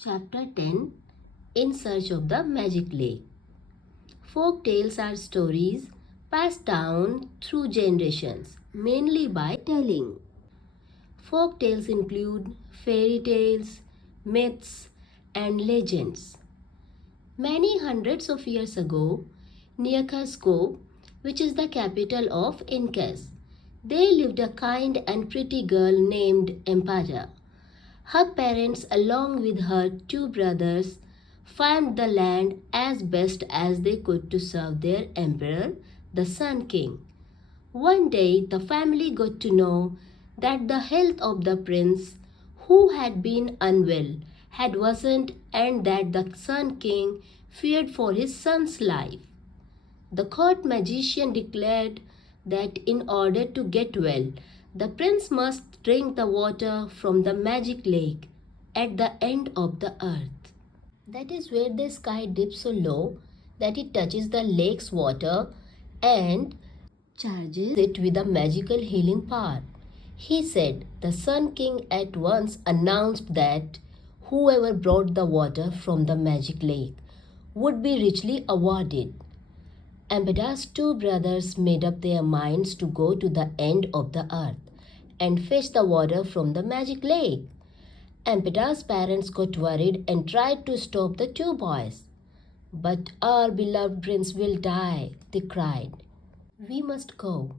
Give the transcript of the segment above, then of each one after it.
Chapter 10 In Search of the Magic Lake. Folk tales are stories passed down through generations, mainly by telling. Folk tales include fairy tales, myths, and legends. Many hundreds of years ago, near Cusco, which is the capital of Incas, there lived a kind and pretty girl named Empata. Her parents, along with her two brothers, farmed the land as best as they could to serve their emperor, the Sun King. One day, the family got to know that the health of the prince, who had been unwell, had worsened and that the Sun King feared for his son's life. The court magician declared that in order to get well, the prince must drink the water from the magic lake at the end of the earth. That is where the sky dips so low that it touches the lake's water and charges it with a magical healing power. He said the Sun King at once announced that whoever brought the water from the magic lake would be richly awarded. Ampeda's two brothers made up their minds to go to the end of the earth and fetch the water from the magic lake. Ampeda's parents got worried and tried to stop the two boys. But our beloved prince will die, they cried. We must go.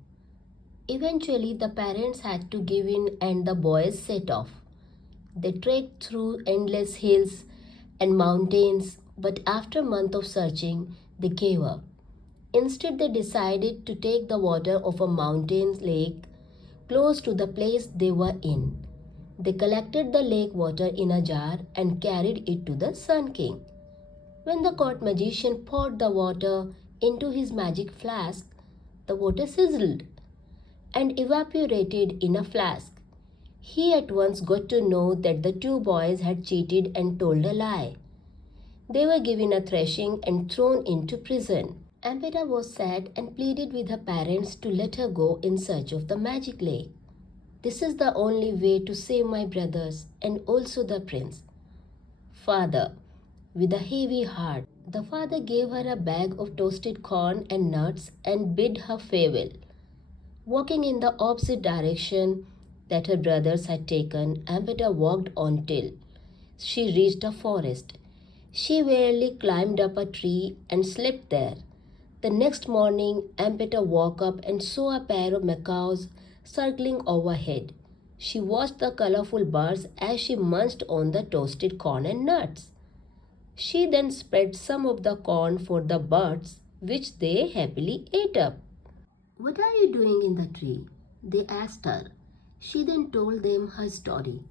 Eventually, the parents had to give in and the boys set off. They trekked through endless hills and mountains, but after a month of searching, they gave up. Instead, they decided to take the water of a mountain lake close to the place they were in. They collected the lake water in a jar and carried it to the Sun King. When the court magician poured the water into his magic flask, the water sizzled and evaporated in a flask. He at once got to know that the two boys had cheated and told a lie. They were given a thrashing and thrown into prison. Ampeta was sad and pleaded with her parents to let her go in search of the magic lake. This is the only way to save my brothers and also the prince. Father, with a heavy heart, the father gave her a bag of toasted corn and nuts and bid her farewell. Walking in the opposite direction that her brothers had taken, Ampeta walked on till she reached a forest. She wearily climbed up a tree and slept there. The next morning, Ampeta woke up and saw a pair of macaws circling overhead. She watched the colorful birds as she munched on the toasted corn and nuts. She then spread some of the corn for the birds, which they happily ate up. What are you doing in the tree? They asked her. She then told them her story.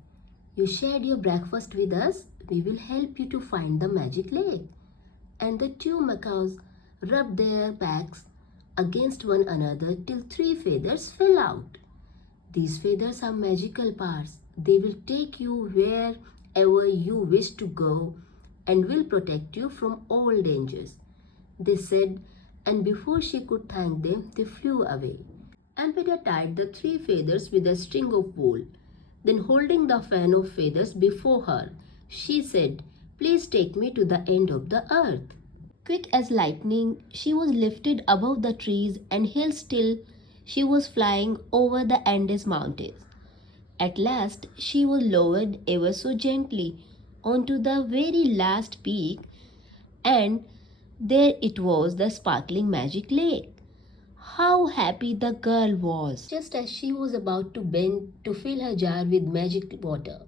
You shared your breakfast with us. We will help you to find the magic lake. And the two macaws rubbed their backs against one another till 3 feathers fell out. These feathers have magical powers. They will take you wherever you wish to go and will protect you from all dangers, they said, and before she could thank them, they flew away. Ampeta tied the 3 feathers with a string of wool. Then holding the fan of feathers before her, she said, Please take me to the end of the earth. Quick as lightning, she was lifted above the trees and held still she was flying over the Andes mountains. At last, she was lowered ever so gently onto the very last peak, and there it was, the sparkling magic lake. How happy the girl was! Just as she was about to bend to fill her jar with magic water,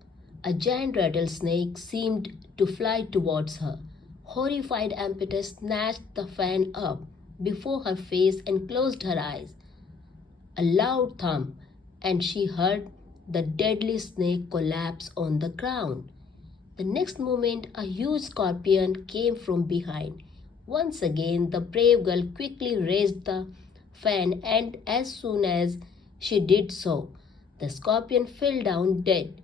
a giant rattlesnake seemed to fly towards her. Horrified, Ampeta snatched the fan up before her face and closed her eyes. A loud thump, and she heard the deadly snake collapse on the ground. The next moment, a huge scorpion came from behind. Once again, the brave girl quickly raised the fan, and as soon as she did so, the scorpion fell down dead.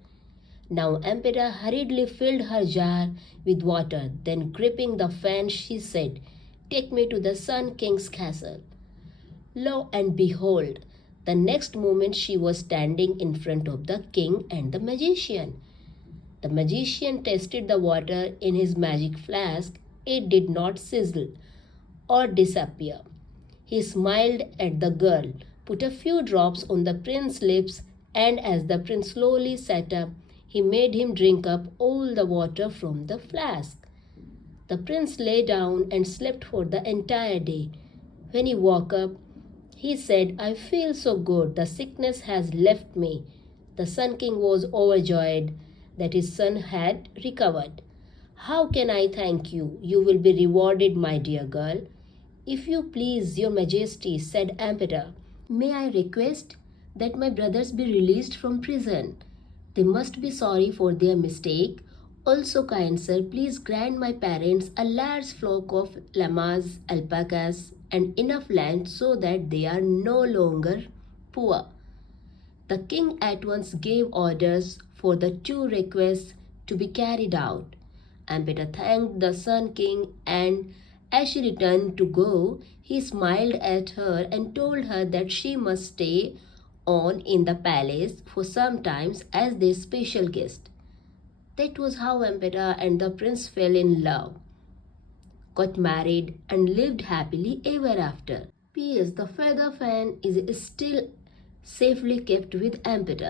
Now Ampeta hurriedly filled her jar with water. Then, gripping the fan, she said, Take me to the Sun King's castle. Lo and behold, the next moment she was standing in front of the king and the magician. The magician tested the water in his magic flask. It did not sizzle or disappear. He smiled at the girl, put a few drops on the prince's lips, and as the prince slowly sat up, he made him drink up all the water from the flask. The prince lay down and slept for the entire day. When he woke up, he said, "I feel so good, the sickness has left me." The Sun King was overjoyed that his son had recovered. "How can I thank you? You will be rewarded, my dear girl." "If you please, your majesty," said Ambedkar, "may I request that my brothers be released from prison? They must be sorry for their mistake. Also, kind sir, please grant my parents a large flock of llamas, alpacas, and enough land so that they are no longer poor." The king at once gave orders for the two requests to be carried out. Ambedkar thanked the Sun King, and as she returned to go, he smiled at her and told her that she must stay on in the palace for some time as their special guest. That was how Ambedkar and the prince fell in love, got married, and lived happily ever after. P.S. The feather fan is still safely kept with Ambedkar.